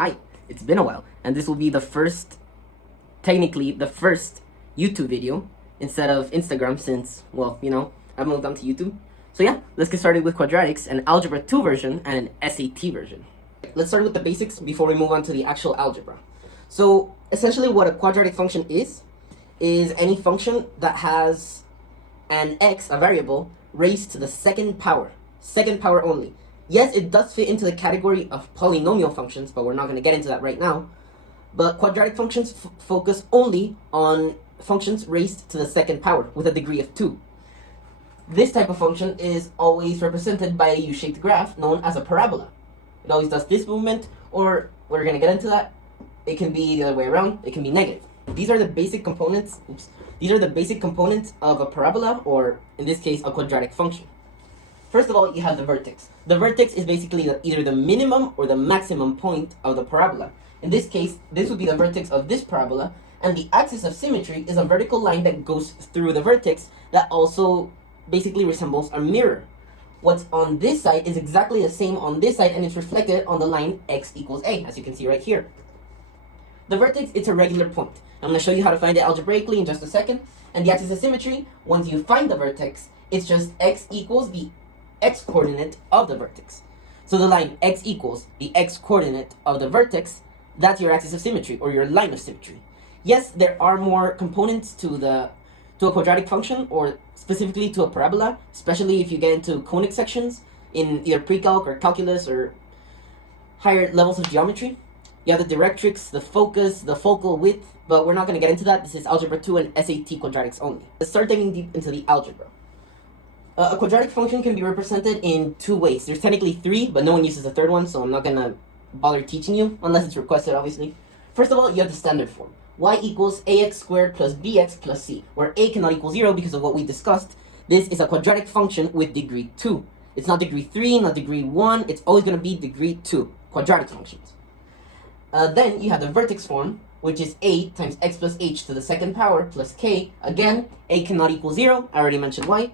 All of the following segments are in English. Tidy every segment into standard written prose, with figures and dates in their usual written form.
Hi, it's been a while, and this will be technically the first YouTube video instead of Instagram since, well, I've moved on to YouTube. So yeah, let's get started with quadratics, an Algebra 2 version and an SAT version. Let's start with the basics before we move on to the actual algebra. So essentially what a quadratic function is any function that has an x, a variable, raised to the second power only. Yes, it does fit into the category of polynomial functions, but we're not going to get into that right now. But quadratic functions focus only on functions raised to the second power with a degree of 2. This type of function is always represented by a U-shaped graph known as a parabola. It always does this movement, or we're going to get into that. It can be the other way around. It can be negative. These are the basic components. These are the basic components of a parabola, or in this case, a quadratic function. First of all, you have the vertex. The vertex is basically either the minimum or the maximum point of the parabola. In this case, this would be the vertex of this parabola, and the axis of symmetry is a vertical line that goes through the vertex that also basically resembles a mirror. What's on this side is exactly the same on this side, and it's reflected on the line x equals a, as you can see right here. The vertex, it's a regular point. I'm going to show you how to find it algebraically in just a second. And the axis of symmetry, once you find the vertex, it's just x equals the x-coordinate of the vertex. So the line x equals the x-coordinate of the vertex, that's your axis of symmetry, or your line of symmetry. Yes, there are more components to a quadratic function, or specifically to a parabola, especially if you get into conic sections in either pre-calc or calculus or higher levels of geometry. You have the directrix, the focus, the focal width, but we're not going to get into that. This is Algebra 2 and SAT quadratics only. Let's start digging deep into the algebra. A quadratic function can be represented in two ways. There's technically three, but no one uses the third one, so I'm not going to bother teaching you, unless it's requested, obviously. First of all, you have the standard form. Y equals ax squared plus bx plus c, where a cannot equal 0 because of what we discussed. This is a quadratic function with degree 2. It's not degree 3, not degree 1. It's always going to be degree 2. Quadratic functions. Then you have the vertex form, which is a times x plus h to the second power plus k. Again, a cannot equal 0. I already mentioned why.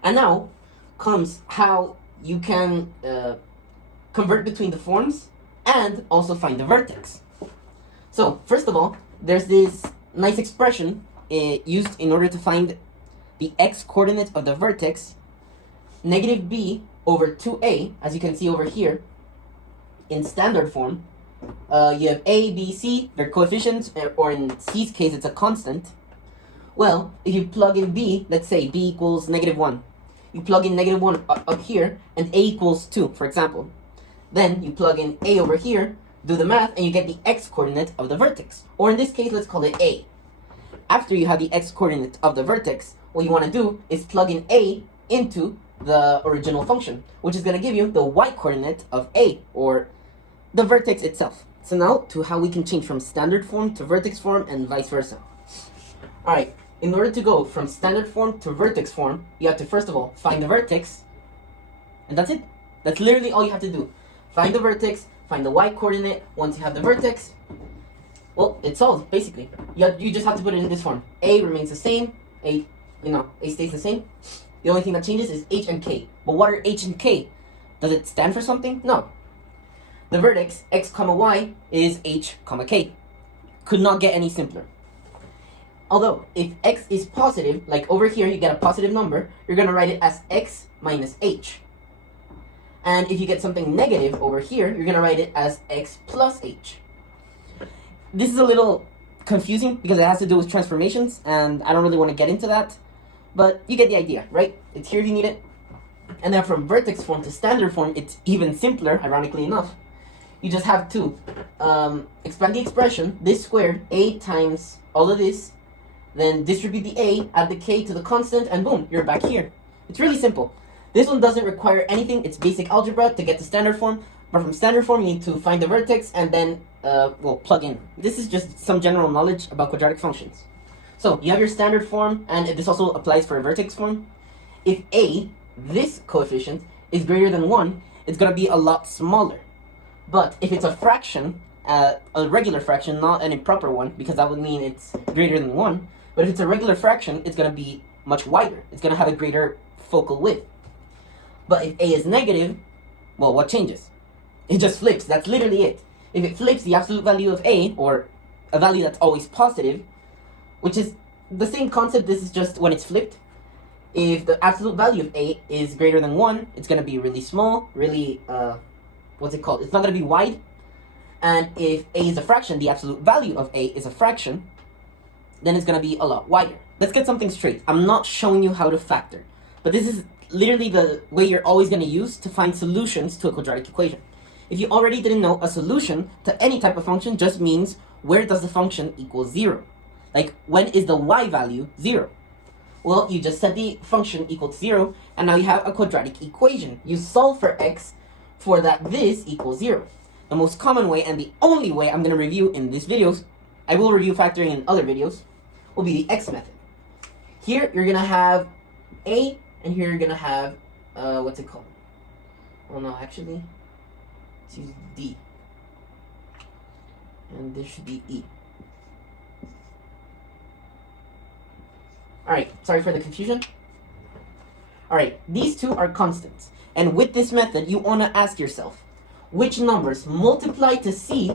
And now comes how you can convert between the forms and also find the vertex. So, first of all, there's this nice expression used in order to find the x-coordinate of the vertex, negative b over 2a, as you can see over here, in standard form. You have a, b, c, they're coefficients, or in c's case, it's a constant. Well, if you plug in b, let's say b equals negative 1. You plug in negative 1 up here, and a equals 2, for example. Then you plug in a over here, do the math, and you get the x-coordinate of the vertex. Or in this case, let's call it a. After you have the x-coordinate of the vertex, what you want to do is plug in a into the original function, which is going to give you the y-coordinate of a, or the vertex itself. So now to how we can change from standard form to vertex form and vice versa. Alright, in order to go from standard form to vertex form, you have to first of all find the vertex, and that's it. That's literally all you have to do. Find the vertex, find the y-coordinate. Once you have the vertex, well, it's solved, basically. You just have to put it in this form. A remains the same, A stays the same. The only thing that changes is h and k. But what are h and k? Does it stand for something? No. The vertex, x comma y, is h comma k. Could not get any simpler. Although, if x is positive, like over here you get a positive number, you're going to write it as x minus h. And if you get something negative over here, you're going to write it as x plus h. This is a little confusing because it has to do with transformations, and I don't really want to get into that. But you get the idea, right? It's here if you need it. And then from vertex form to standard form, it's even simpler, ironically enough. You just have to expand the expression, this squared, a times all of this, then distribute the a, add the k to the constant, and boom, you're back here. It's really simple. This one doesn't require anything. It's basic algebra to get to standard form. But from standard form, you need to find the vertex and then, plug in. This is just some general knowledge about quadratic functions. So, you have your standard form, and this also applies for a vertex form. If a, this coefficient, is greater than 1, it's going to be a lot smaller. But if it's a fraction, a regular fraction, not an improper one, because that would mean it's greater than 1, but if it's a regular fraction, it's going to be much wider. It's going to have a greater focal width. But if a is negative, well, what changes? It just flips. That's literally it. if it flips the absolute value of a, or a value that's always positive, which is the same concept, this is just when it's flipped. If the absolute value of a is greater than 1, it's going to be really small, really, what's it called? It's not going to be wide. And if a is a fraction, the absolute value of a is a fraction, then it's going to be a lot wider. Let's get something straight. I'm not showing you how to factor, but this is literally the way you're always going to use to find solutions to a quadratic equation. If you already didn't know, a solution to any type of function just means where does the function equal 0? Like, when is the y value 0? Well, you just set the function equal to 0, and now you have a quadratic equation. You solve for x for that this equals 0. The most common way, and the only way I'm going to review in this video, I will review factoring in other videos, will be the x method. Here, you're going to have a, and here you're going to have, what's it called? Oh no, actually, let's use d. And this should be e. Alright, sorry for the confusion. Alright, these two are constants. And with this method, you want to ask yourself, which numbers multiply to c,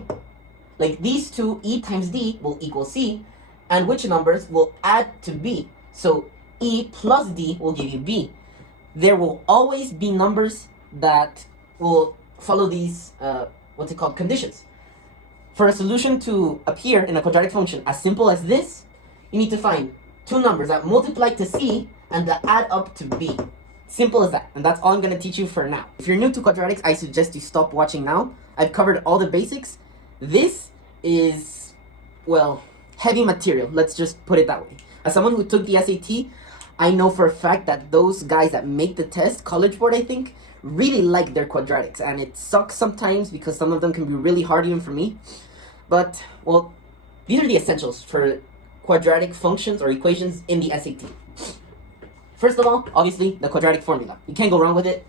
like these two, e times d will equal c, and which numbers will add to b. So e plus d will give you b. There will always be numbers that will follow these, what's it called, conditions. For a solution to appear in a quadratic function as simple as this, you need to find two numbers that multiply to c and that add up to b. Simple as that. And that's all I'm going to teach you for now. If you're new to quadratics, I suggest you stop watching now. I've covered all the basics. This is, well, heavy material. Let's just put it that way. As someone who took the SAT, I know for a fact that those guys that make the test, College Board I think, really like their quadratics. And it sucks sometimes because some of them can be really hard even for me. But, well, these are the essentials for quadratic functions or equations in the SAT. First of all, obviously, the quadratic formula. You can't go wrong with it.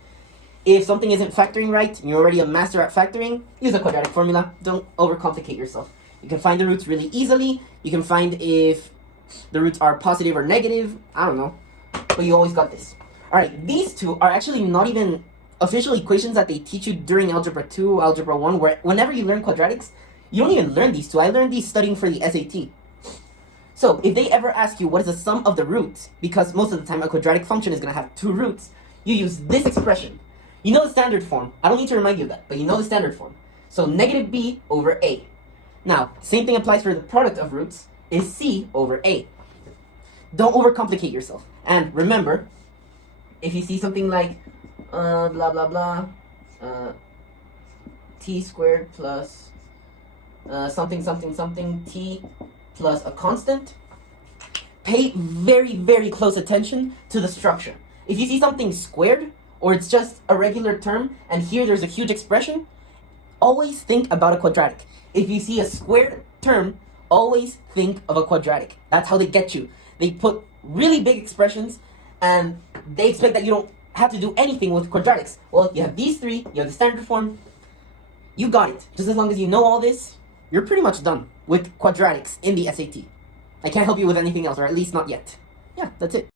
If something isn't factoring right, and you're already a master at factoring, use the quadratic formula. Don't overcomplicate yourself. You can find the roots really easily. You can find if the roots are positive or negative. I don't know. But you always got this. Alright, these two are actually not even official equations that they teach you during Algebra 2, Algebra 1, where whenever you learn quadratics, you don't even learn these two. I learned these studying for the SAT. So, if they ever ask you what is the sum of the roots, because most of the time a quadratic function is going to have two roots, you use this expression. You know the standard form. I don't need to remind you of that, but you know the standard form. So, negative b over a. Now, same thing applies for the product of roots, is c over a. Don't overcomplicate yourself. And remember, if you see something like, blah, blah, blah, t squared plus something, something, something, t plus a constant, pay very, very close attention to the structure. If you see something squared, or it's just a regular term, and here there's a huge expression, always think about a quadratic. If you see a squared term, always think of a quadratic. That's how they get you. They put really big expressions, and they expect that you don't have to do anything with quadratics. Well, you have these three, you have the standard form, you got it. Just as long as you know all this, you're pretty much done with quadratics in the SAT. I can't help you with anything else, or at least not yet. Yeah, that's it.